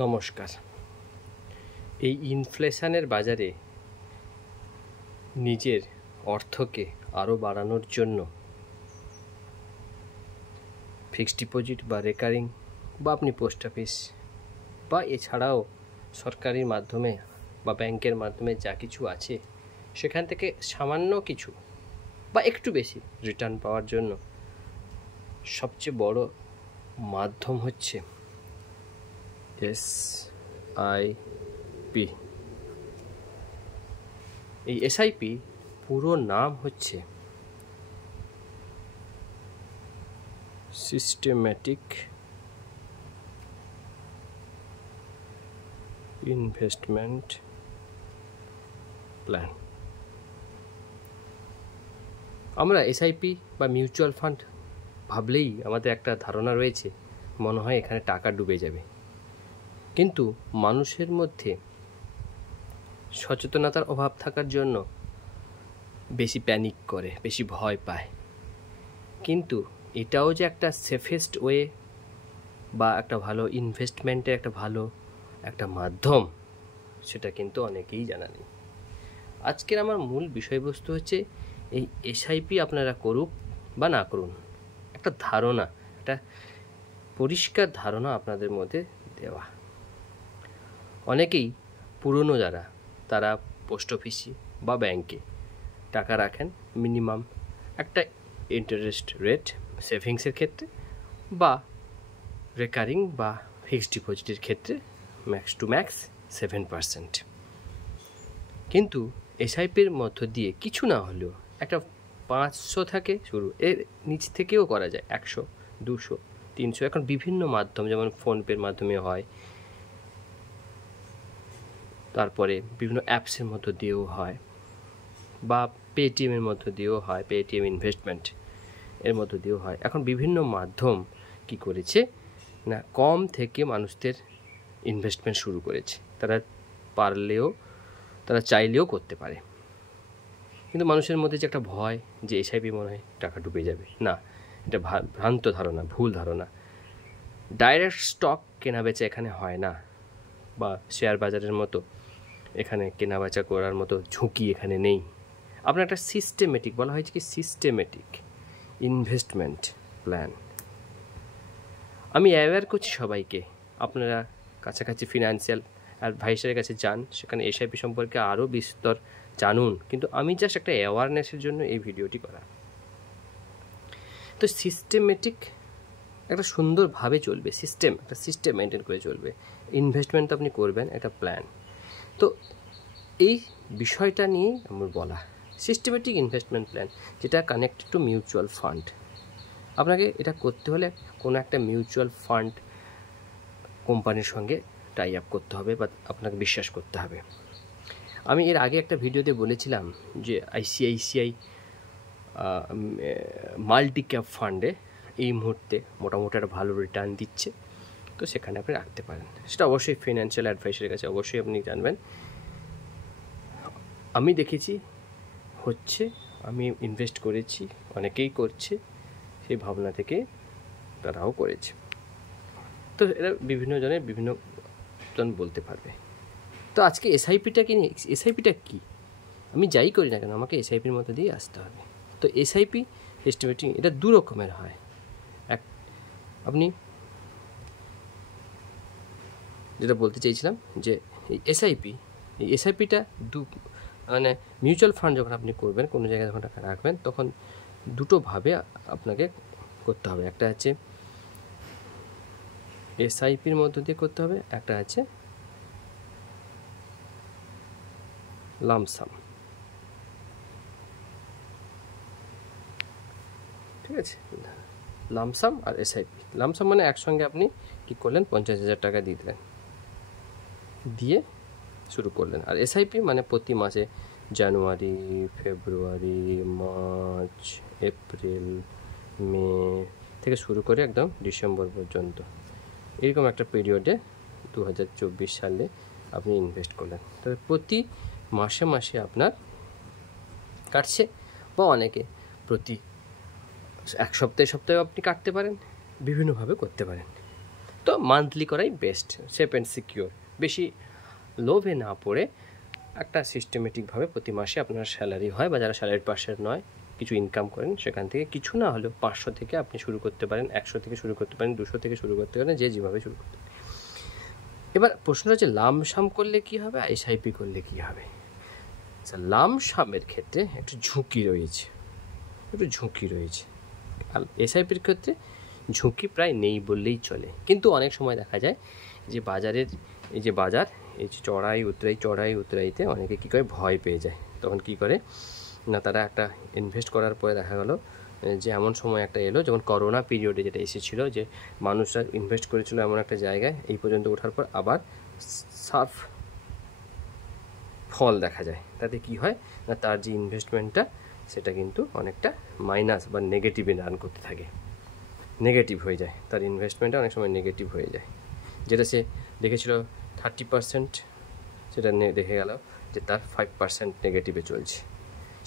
নমস্কার। এই ইনফ্লেশনের বাজারে নিজের অর্থকে আরও বাড়ানোর জন্য ফিক্সড ডিপোজিট বা রেকারিং বা আপনি পোস্ট অফিস বা এছাড়াও সরকারির মাধ্যমে বা ব্যাংকের মাধ্যমে যা কিছু আছে সেখান থেকে সামান্য কিছু বা একটু বেশি রিটার্ন পাওয়ার জন্য সবচেয়ে বড় মাধ্যম হচ্ছে এসআইপি। এই এসআইপি পুরো নাম হচ্ছে সিস্টেম্যাটিক ইনভেস্টমেন্ট প্ল্যান। আমরা এসআইপি বা মিউচুয়াল ফান্ড ভাবলেই আমাদের একটা ধারণা রয়েছে, মনে হয় এখানে টাকা ডুবে যাবে। কিন্তু মানুষের মধ্যে সচেতনতার অভাব থাকার জন্য বেশি প্যানিক করে, বেশি ভয় পায়। কিন্তু এটাও যে একটা সেফেস্ট ওয়ে বা একটা ভালো ইনভেস্টমেন্টের একটা মাধ্যম, সেটা কিন্তু অনেকেই জানা নেই। আজকের আমার মূল বিষয়বস্তু হচ্ছে এই এসআইপি আপনারা করুক বা না করুন, একটা ধারণা, একটা পরিষ্কার ধারণা আপনাদের মধ্যে দেওয়া। অনেকেই পুরনো যারা, তারা পোস্ট অফিসে বা ব্যাংকে টাকা রাখেন মিনিমাম একটা ইন্টারেস্ট রেট সেভিংসের ক্ষেত্রে বা রেকারিং বা ফিক্সড ডিপোজিটের ক্ষেত্রে ম্যাক্স টু ম্যাক্স 7%। কিন্তু এসআইপির মধ্য দিয়ে কিছু না হলেও একটা 500 থেকে শুরু, এর নিচ থেকেও করা যায় 100, 200, 300। এখন বিভিন্ন মাধ্যম, যেমন ফোনপের মাধ্যমে হয়, তারপরে বিভিন্ন অ্যাপসের মধ্য দিয়েও হয়, বা পেটিএমের মধ্য দিয়েও হয়, পেটিএম ইনভেস্টমেন্ট এর মধ্য দিয়েও হয়। এখন বিভিন্ন মাধ্যম কি করেছে না, কম থেকে মানুষদের ইনভেস্টমেন্ট শুরু করেছে। তারা চাইলেও করতে পারে। কিন্তু মানুষের মধ্যে যে একটা ভয় যে এসআইপি মনে হয় টাকা ডুবে যাবে, না, এটা ভ্রান্ত ধারণা, ভুল ধারণা। ডাইরেক্ট স্টক কেনাবেচা এখানে হয় না, বা শেয়ার বাজারের মতো এখানে কেনাবেচা করার মতো ঝুঁকি এখানে নেই। আপনার একটা সিস্টেমেটিক, বলা হয়েছে কি সিস্টেমেটিক ইনভেস্টমেন্ট প্ল্যান। আমি অ্যাওয়্যার করছি সবাইকে, আপনারা কাছাকাছি ফিনান্সিয়াল অ্যাডভাইসারের কাছে যান, সেখানে এসআইপি সম্পর্কে আরও বিস্তর জানুন। কিন্তু আমি জাস্ট একটা অ্যাওয়ারনেসের জন্য এই ভিডিওটি করা। তো সিস্টেমেটিক একটা সুন্দরভাবে চলবে, একটা সিস্টেম মেনটেন করে চলবে। ইনভেস্টমেন্ট আপনি করবেন, একটা প্ল্যান। তো এই বিষয়টা নিয়েই আমার বলা, সিস্টেমেটিক ইনভেস্টমেন্ট প্ল্যান, যেটা কানেক্টেড টু মিউচুয়াল ফান্ড। আপনাকে এটা করতে হলে কোনো একটা মিউচুয়াল ফান্ড কোম্পানির সঙ্গে টাই আপ করতে হবে বা আপনাকে বিশ্বাস করতে হবে। আমি এর আগে একটা ভিডিওতে বলেছিলাম যে আইসিআইসিআই মাল্টি ক্যাপ ফান্ডে এই মুহূর্তে মোটামুটি একটা ভালো রিটার্ন দিচ্ছে, তো সেখানে আপনি রাখতে পারেন। সেটা অবশ্যই ফিনান্সিয়াল অ্যাডভাইসারের কাছে অবশ্যই আপনি জানবেন। আমি দেখেছি হচ্ছে, আমি ইনভেস্ট করেছি, অনেকেই করছে, সেই ভাবনা থেকে তারাও করেছে। তো এরা বিভিন্ন জনের বিভিন্ন জন বলতে পারবে। তো আজকে এসআইপিটাকে নিয়ে, এসআইপিটা কী, আমি যাই করি না কেন আমাকে এসআইপির মধ্যে দিয়ে আসতে হবে। তো এসআইপি এস্টিমেটিং, এটা দু রকমের হয়। আপনি যেটা বলতে চাইছিলাম যে এই এসআইপিটা মানে মিউচুয়াল ফান্ড যখন আপনি করবেন, কোনো জায়গায় যখন টাকা রাখবেন, তখন দুটোভাবে আপনাকে করতে হবে। একটা হচ্ছে এসআইপির মধ্য দিয়ে করতে হবে, একটা আছে লামসাম। ঠিক আছে, লামসাম আর এসআইপি। লামসাম মানে একসঙ্গে আপনি কী করলেন, 50,000 টাকা দিয়ে দিলেন, দিয়ে শুরু করলেন। আর এসআইপি মানে প্রতি মাসে জানুয়ারি, ফেব্রুয়ারি, মার্চ, এপ্রিল, মে থেকে শুরু করে একদম ডিসেম্বর পর্যন্ত, এরকম একটা পিরিয়ডে 2024 সালে আপনি ইনভেস্ট করলেন। তবে প্রতি মাসে মাসে আপনার কাটছে, বা অনেকে প্রতি এক সপ্তাহে আপনি কাটতে পারেন, বিভিন্নভাবে করতে পারেন। তো মান্থলি করাই বেস্ট, সেফ অ্যান্ড সিকিউর। বেশি লোভে না পড়ে একটা সিস্টেমেটিকভাবে প্রতি মাসে আপনার স্যালারি হয়, বা যারা স্যালারির পার্সেন্ট নয় কিছু ইনকাম করেন, সেখান থেকে কিছু না হলেও 500 থেকে আপনি শুরু করতে পারেন, 100 থেকে শুরু করতে পারেন, 200 থেকে শুরু করতে পারেন, যে যেভাবে শুরু করতে পারেন। এবার প্রশ্নটা হচ্ছে লামসাম করলে কি হবে, এসআইপি করলে কি হবে। লামসামের ক্ষেত্রে একটু ঝুঁকি রয়েছে, আর এসআইপির ক্ষেত্রে ঝুঁকি প্রায় নেই বললেই চলে। কিন্তু অনেক সময় দেখা যায় যে বাজারের এই যে চড়াই উতরাইতে অনেকে কী করে ভয় পেয়ে যায়। তখন কি করে না, তারা একটা ইনভেস্ট করার পরে দেখা গেল যে এমন সময় একটা এলো, যেমন করোনা পিরিয়ডে যেটা এসেছিল, যে মানুষরা ইনভেস্ট করেছিল এমন একটা জায়গায়, এই পর্যন্ত ওঠার পর আবার সার্ফ ফল দেখা যায়। তাতে কি হয় না, তার যে ইনভেস্টমেন্টটা সেটা কিন্তু অনেকটা মাইনাস বা নেগেটিভে রান করতে থাকে, নেগেটিভ হয়ে যায়, তার ইনভেস্টমেন্টটা অনেক সময় নেগেটিভ হয়ে যায়। যেটা সে দেখেছিল 30%, সেটা দেখে গেল যে তার 5% নেগেটিভে চলছে।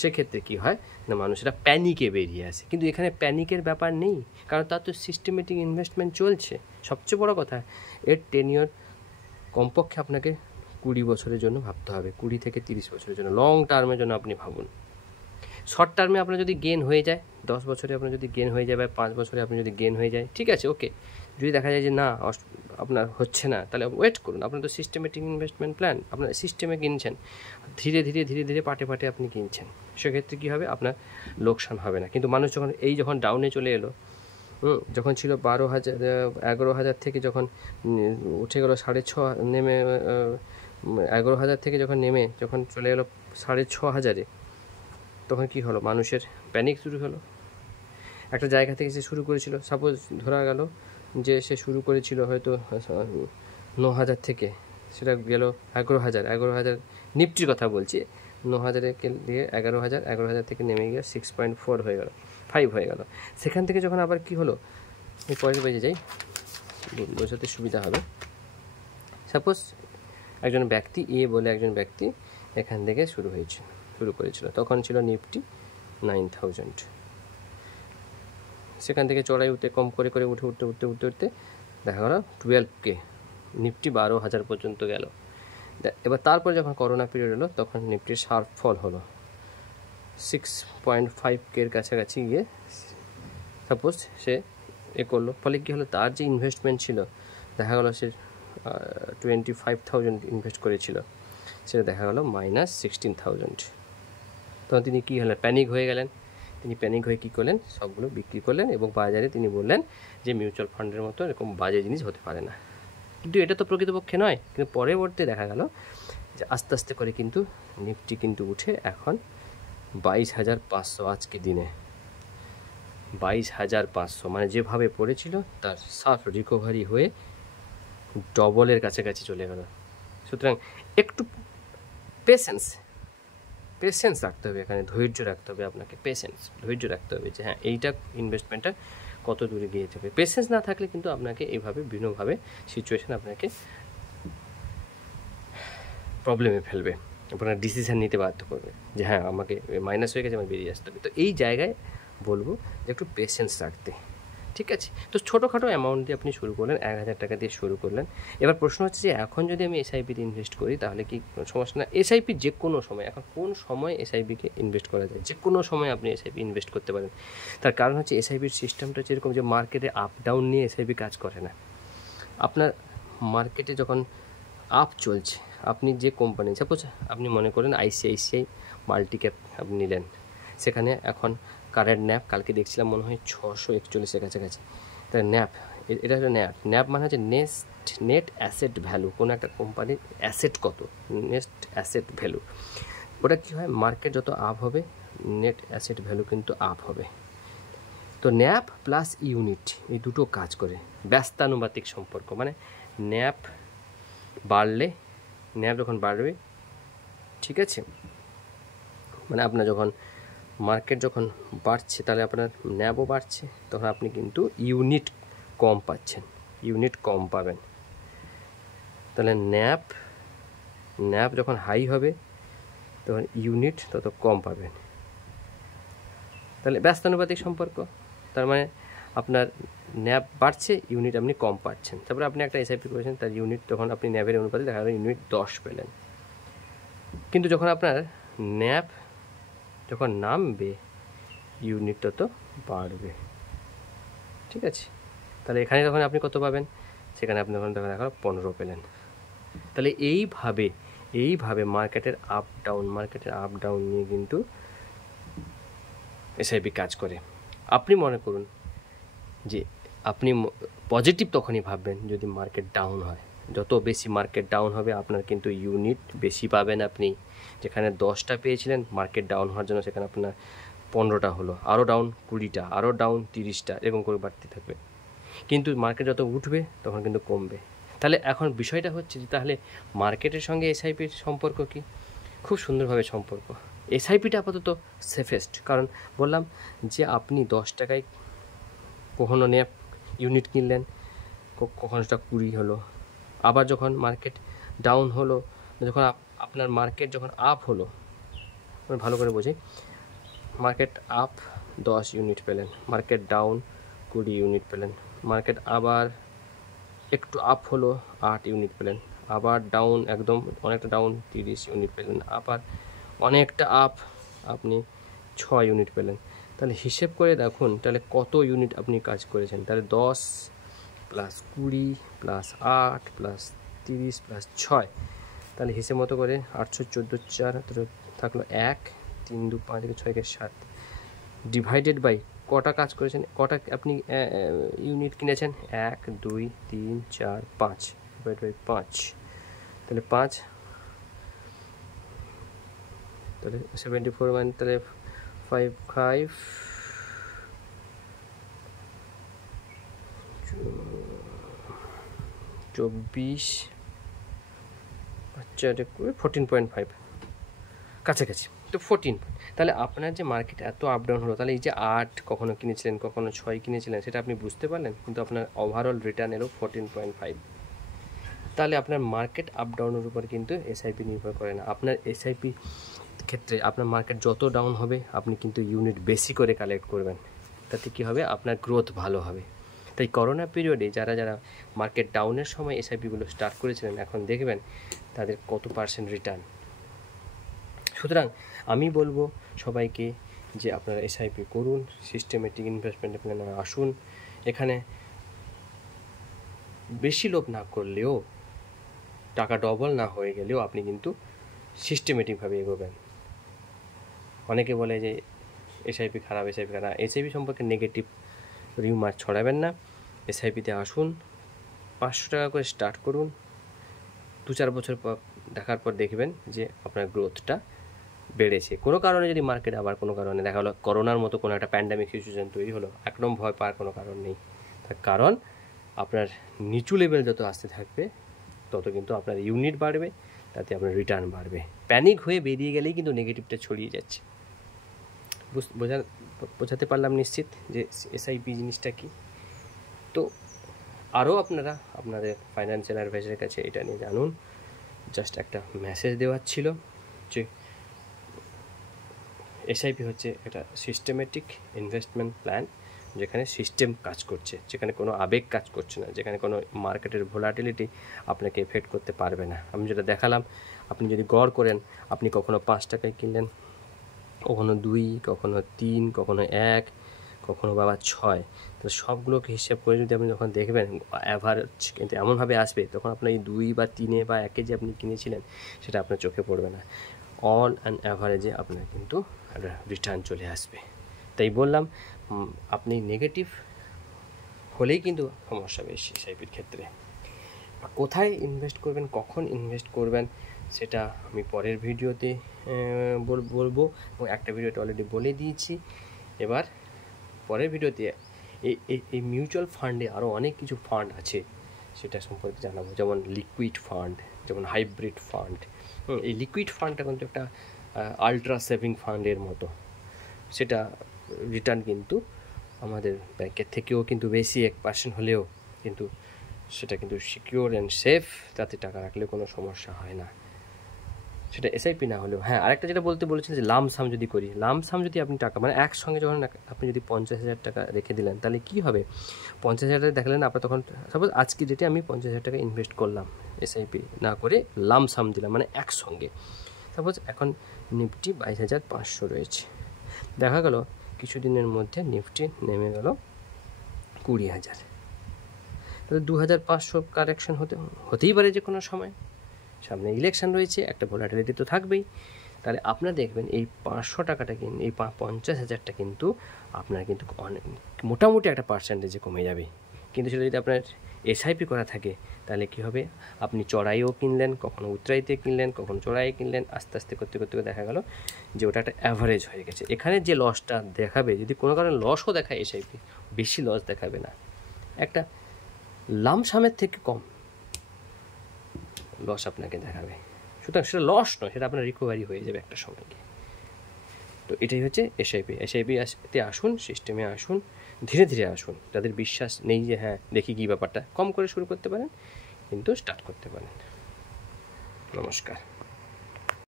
সেক্ষেত্রে কি হয় না, মানুষেরা প্যানিকে বেরিয়ে আসে। কিন্তু এখানে প্যানিকের ব্যাপার নেই, কারণ তার তো সিস্টেমেটিক ইনভেস্টমেন্ট চলছে। সবচেয়ে বড় কথা, এর টেনিয়র কমপক্ষে আপনাকে 20 বছরের জন্য ভাবতে হবে, 20 থেকে 30 বছরের জন্য, লং টার্মের জন্য আপনি ভাবুন। শর্ট টার্মে আপনার যদি গেন হয়ে যায়, 10 বছরে আপনার যদি গেন হয়ে যায়, বা 5 বছরে আপনি যদি গেন হয়ে যায়, ঠিক আছে, ওকে। যদি দেখা যায় যে না আপনার হচ্ছে না, তাহলে ওয়েট করুন। আপনার তো সিস্টেমেটিক ইনভেস্টমেন্ট প্ল্যান, আপনার সিস্টেমে কিনছেন, ধীরে ধীরে পাটে আপনি কিনছেন, সেক্ষেত্রে কী হবে, আপনার লোকসান হবে না। কিন্তু মানুষ যখন ডাউনে চলে এলো, যখন ছিল 11,000 থেকে যখন উঠে গেলো 6,500, নেমে 11,000 থেকে যখন চলে এলো 6,500, তখন কি হলো, মানুষের প্যানিক শুরু হলো। একটা জায়গা থেকে সে শুরু করেছিল, সাপোজ ধরা গেল যে সে শুরু করেছিল হয়তো 9,000 থেকে, সেটা গেল 11,000 নিফটির কথা বলছি, 9,000 দিয়ে 11,000 থেকে নেমে গিয়ে 6.4 হয়ে গেল, 5 হয়ে গেল। সেখান থেকে যখন আবার কি হলো, আমি পরের পেজে যাই, বোঝাতে সুবিধা হবে। সাপোজ একজন ব্যক্তি বলে একজন ব্যক্তি এখান থেকে শুরু করেছিল, তখন ছিল নিফটি 9,000। সেখান থেকে চড়াই কম করে উঠতে দেখা গেল 12K, নিফটি 12,000 পর্যন্ত গেল। এবার তারপর যখন করোনা পিরিয়ড এলো, তখন নিফটির শার্প ফল হলো 6.5K কাছাকাছি গিয়ে সাপোজ সে করলো। ফলে কী হলো, তার যে ইনভেস্টমেন্ট ছিল, দেখা গেলো সে 25,000 ইনভেস্ট করেছিল, সেটা দেখা গেলো -16,000। তখন তিনি কী হলেন, প্যানিক হয়ে গেলেন। তিনি প্যানিক হয়ে কী করলেন, সবগুলো বিক্রি করলেন, এবং বাজারে তিনি বললেন যে মিউচুয়াল ফান্ডের মতো এরকম বাজে জিনিস হতে পারে না। কিন্তু এটা তো প্রকৃতপক্ষে নয়। কিন্তু পরবর্তী দেখা গেল যে আস্তে আস্তে করে কিন্তু নিফটি কিন্তু উঠে এখন 22,500, আজকে দিনে 22,500, মানে যেভাবে পড়েছিল তার সার্ফ রিকভারি হয়ে ডবলের কাছাকাছি চলে গেল। সুতরাং একটু পেশেন্স রাখতে হবে, এখানে ধৈর্য রাখতে হবে, আপনাকে ধৈর্য রাখতে হবে যে হ্যাঁ, এইটা ইনভেস্টমেন্টটা কত দূরে গিয়ে যাবে। পেশেন্স না থাকলে কিন্তু আপনাকে এইভাবে বিভিন্নভাবে সিচুয়েশান আপনাকে প্রবলেমে ফেলবে, আপনার ডিসিশান নিতে বাধ্য করবে যে হ্যাঁ, আমাকে মাইনাস হয়ে গেছে, আমার বেরিয়ে আসতে হবে। তো এই জায়গায় বলবো যে একটু পেশেন্স রাখতে, ঠিক আছে। তো ছোটোখাটো অ্যামাউন্ট দিয়ে আপনি শুরু করলেন, 1,000 টাকা দিয়ে শুরু করলেন। এবার প্রশ্ন হচ্ছে যে এখন যদি আমি এসআইপিতে ইনভেস্ট করি তাহলে কি কোনো সমস্যা না? এসআইপি যে কোনো সময়, এখন কোন সময় এসআইপিকে ইনভেস্ট করা যায়, যে কোনো সময় আপনি এসআইপি ইনভেস্ট করতে পারেন। তার কারণ হচ্ছে এসআইপির সিস্টেমটা যেরকম, যে মার্কেটে আপ ডাউন নিয়ে এসআইপি কাজ করে না। আপনার মার্কেটে যখন আপ চলছে, আপনি যে কোম্পানি, সাপোজ আপনি মনে করেন আইসিআইসিআই মাল্টি ক্যাপ আপনি নিলেন, সেখানে এখন কারেন্ট ন্যাপ কালকে দেখছিলাম মনে হয় 641 কাছাকাছি। তাই এটা হলো ন্যাপ মানে হচ্ছে নেট অ্যাসেট ভ্যালু, কোনো একটা কোম্পানির অ্যাসেট কত, নেট অ্যাসেট ভ্যালু। ওটা কী হয়, মার্কেট যত আপ হবে নেট অ্যাসেট ভ্যালু কিন্তু আপ হবে। তো ন্যাপ প্লাস ইউনিট এই দুটো কাজ করে, ব্যস্তানুপাতিক সম্পর্ক। মানে ন্যাপ যখন বাড়বে, ঠিক আছে, মানে আপনার যখন মার্কেট যখন বাড়ছে তাহলে আপনার ন্যাবও বাড়ছে, তখন আপনি কিন্তু ইউনিট কম পাবেন। তাহলে ন্যাপ যখন হাই হবে তখন ইউনিট তত কম পাবেন। তাহলে ব্যস্তানুপাতিক সম্পর্ক, তার মানে আপনার ন্যাব বাড়ছে, ইউনিট আপনি কম পাচ্ছেন। তারপরে আপনি একটা এসআইপি করেছেন, তার ইউনিট তখন আপনি ন্যাবের অনুপাতে দেখা গেল ইউনিট 10 পেলেন। কিন্তু যখন আপনার ন্যাব যখন নামবে ইউনিট তত বাড়বে, ঠিক আছে? তাহলে এখানে তখন আপনি কত পাবেন? সেখানে আপনি তখন দেখা গেল 15 পেলেন। তাহলে এইভাবে মার্কেটের আপ ডাউন নিয়ে কিন্তু এসআইপি কাজ করে। আপনি মনে করুন যে আপনি পজিটিভ তখনই ভাববেন যদি মার্কেট ডাউন হয়। যত বেশি মার্কেট ডাউন হবে আপনার কিন্তু ইউনিট বেশি পাবেন। আপনি যেখানে 10টা পেয়েছিলেন, মার্কেট ডাউন হওয়ার জন্য সেখানে আপনার 15টা হলো, আরও ডাউন 20টা, আরও ডাউন 30টা, এরকম করে বাড়তে থাকবে। কিন্তু মার্কেট যত উঠবে তখন কিন্তু কমবে। তাহলে এখন বিষয়টা হচ্ছে যে তাহলে মার্কেটের সঙ্গে এসআইপির সম্পর্ক কি? খুব সুন্দরভাবে সম্পর্ক। এসআইপিটা আপাতত সেফেস্ট, কারণ বললাম যে আপনি 10 টাকায় কখনো নিয়ে ইউনিট কিনলেন, কখনো সেটা 20 হলো। আবার যখন মার্কেট ডাউন হলো, যখন আপনার মার্কেট যখন আপ হলো, ভালো করে বুঝি, মার্কেট আপ 10 ইউনিট পেলেন, মার্কেট ডাউন 20 ইউনিট পেলেন, মার্কেট আবার একটু আপ হলো 8 ইউনিট পেলেন, আবার ডাউন একদম অনেকটা ডাউন 30 ইউনিট পেলেন, আবার অনেকটা আপ আপনি 6 ইউনিট পেলেন। তাহলে হিসেব করে দেখুন তাহলে কত ইউনিট আপনি কাজ করেছেন। তাহলে 10 প্লাস 20 প্লাস 8 প্লাস 30 প্লাস 6, তাহলে হিসেব মতো করে 814 4 থাকলো 1, 3 2 5 6 7 ডিভাইডেড বাই কটা কাজ করেছেন, কটা আপনি ইউনিট কিনেছেন, 1 2 3 4 5 ডিভাইড বাই 5, তাহলে 5, তাহলে 74 মানে তাহলে 5 5 24 আচ্ছা 14.5 কাছাকাছি, তো 14। তাহলে আপনার যে মার্কেট এত আপ ডাউন হলো, তাহলে এই যে 8 কখনো কিনেছিলেন, কখনো 6 কিনেছিলেন, সেটা আপনি বুঝতে পারলেন, কিন্তু আপনার ওভারঅল রিটার্ন এলো 14.5। তাহলে আপনার মার্কেট আপ ডাউনের উপর কিন্তু এসআইপি নির্ভর করে না। আপনার এসআইপি ক্ষেত্রে আপনার মার্কেট যত ডাউন হবে আপনি কিন্তু ইউনিট বেশি করে কালেক্ট করবেন, তাতে কী হবে, আপনার গ্রোথ ভালো হবে। তাই করোনা পিরিয়ডে যারা মার্কেট ডাউনের সময় এসআইপিগুলো স্টার্ট করেছিলেন, এখন দেখবেন তাদের কত পার্সেন্ট রিটার্ন। সুতরাং আমি বলবো সবাইকে যে আপনারা এসআইপি করুন, সিস্টেমেটিক ইনভেস্টমেন্ট প্ল্যানে আসুন। এখানে বেশি লোভ না করলেও, টাকা ডবল না হয়ে গেলেও আপনি কিন্তু সিস্টেমেটিকভাবে এগোবেন। অনেকে বলে যে এসআইপি খারাপ, এসআইপি সম্পর্কে নেগেটিভ রিউমার ছড়াবেন না। এসআইপিতে আসুন, 500 টাকা করে স্টার্ট করুন, 2-4 বছর পর দেখার পর দেখবেন যে আপনার গ্রোথটা বেড়েছে। কোনো কারণে যদি মার্কেট আবার কোনো কারণে দেখা হলো করোনার মতো কোনো একটা প্যান্ডামিক সিচুয়েশন তৈরি হলো, একদম ভয় পাওয়ার কোনো কারণ নেই। তার কারণ আপনার নিচু লেভেল যত আসতে থাকবে তত কিন্তু আপনার ইউনিট বাড়বে, তাতে আপনার রিটার্ন বাড়বে। প্যানিক হয়ে বেরিয়ে গেলেই কিন্তু নেগেটিভটা ছড়িয়ে যাচ্ছে। বোঝাতে পারলাম নিশ্চিত যে এসআইপি জিনিসটা কি। তো আরও আপনারা আপনাদের ফাইন্যান্সিয়াল অ্যাডভাইজারের কাছে এটা নিয়ে জানুন। জাস্ট একটা মেসেজ দেওয়ার ছিল যে এসআইপি হচ্ছে একটা সিস্টেমেটিক ইনভেস্টমেন্ট প্ল্যান, যেখানে সিস্টেম কাজ করছে, যেখানে কোনো আবেগ কাজ করছে না, যেখানে কোনো মার্কেটের ভোলাটিলিটি আপনাকে এফেক্ট করতে পারবে না। আমি যেটা দেখালাম, আপনি যদি গড় করেন, আপনি কখনো 5 টাকায় কিনলেন, কখনো 2, কখনো 3, কখনো 1, কখনো বাবা 6, তাহলে সবগুলোকে হিসাব করে যদি আপনি যখন দেখবেন অ্যাভারেজ কিন্তু এমনভাবে আসবে, তখন আপনার এই 2 বা 3 বা 1 যে আপনি কিনেছিলেন সেটা আপনার চোখে পড়বে না। অল অ্যান্ড অ্যাভারেজে আপনার কিন্তু একটা রিটার্ন চলে আসবে। তাই বললাম, আপনি নেগেটিভ হলেই কিন্তু সমস্যা বেশি এসআইপির ক্ষেত্রে। কোথায় ইনভেস্ট করবেন, কখন ইনভেস্ট করবেন, সেটা আমি পরের ভিডিওতে বলবো, এবং একটা ভিডিওতে অলরেডি বলে দিয়েছি। এবার পরের ভিডিওতে এই মিউচুয়াল ফান্ডে আরও অনেক কিছু ফান্ড আছে সেটা সম্পর্কে জানাবো, যেমন লিকুইড ফান্ড, যেমন হাইব্রিড ফান্ড। এই লিকুইড ফান্ডটা কিন্তু একটা আলট্রা সেভিং ফান্ডের মতো, সেটা রিটার্ন কিন্তু আমাদের ব্যাংকের থেকেও কিন্তু বেশি 1% হলেও কিন্তু সেটা কিন্তু সিকিউর অ্যান্ড সেফ, তাতে টাকা রাখলে কোনো সমস্যা হয় না। সেটা এসআইপি না হলেও। হ্যাঁ, আরেকটা যেটা বলতে বলেছেন যে লামসাম যদি করি, লামসাম যদি আপনি টাকা মানে একসঙ্গে যখন আপনি যদি 50,000 টাকা রেখে দিলেন, তাহলে কী হবে? 50,000 টাকা দেখালেন আপনার, তখন সাপোজ আজকে ডেটে আমি 50,000 টাকা ইনভেস্ট করলাম, এসআইপি না করে লামসাম দিলাম মানে একসঙ্গে। সাপোজ এখন নিফটি 22,500 রয়েছে, দেখা গেল কিছুদিনের মধ্যে নিফটি নেমে গেল 20,000, তাহলে 2,500 কারেকশন হতেই পারে যে কোনো সময়। সামনে ইলেকশন রয়েছে, একটা ভোলাটিলিটি তো থাকবেই। তাহলে আপনারা দেখবেন এই 500 টাকাটা কিন্তু, এই 50,000টা কিন্তু আপনার কিন্তু অনেক মোটামুটি একটা পার্সেন্টেজে কমে যাবে। কিন্তু সেটা যদি আপনার এসআইপি করা থাকে, তাহলে কী হবে? আপনি চড়াইও কিনলেন, কখনো উতরাইতে কিনলেন, কখনো চড়াইয়ে কিনলেন, আস্তে আস্তে করতে করতে দেখা গেল যে ওটা একটা অ্যাভারেজ হয়ে গেছে। এখানে যে লসটা দেখাবে, যদি কোনো কারণে লসও দেখায় এসআইপি, বেশি লস দেখাবে না, একটা লামসামের থেকে কম লস আপনাকে দেখাবে। সুতরাং সেটা লস নয়, সেটা আপনার রিকভারি হয়ে যাবে একটা সময় গিয়ে। তো এটাই হচ্ছে এসআইপি আসুন, সিস্টেমে আসুন, ধীরে ধীরে আসুন। যাদের বিশ্বাস নেই যে হ্যাঁ দেখি কী ব্যাপারটা, কম করে শুরু করতে পারেন, কিন্তু স্টার্ট করতে পারেন। নমস্কার।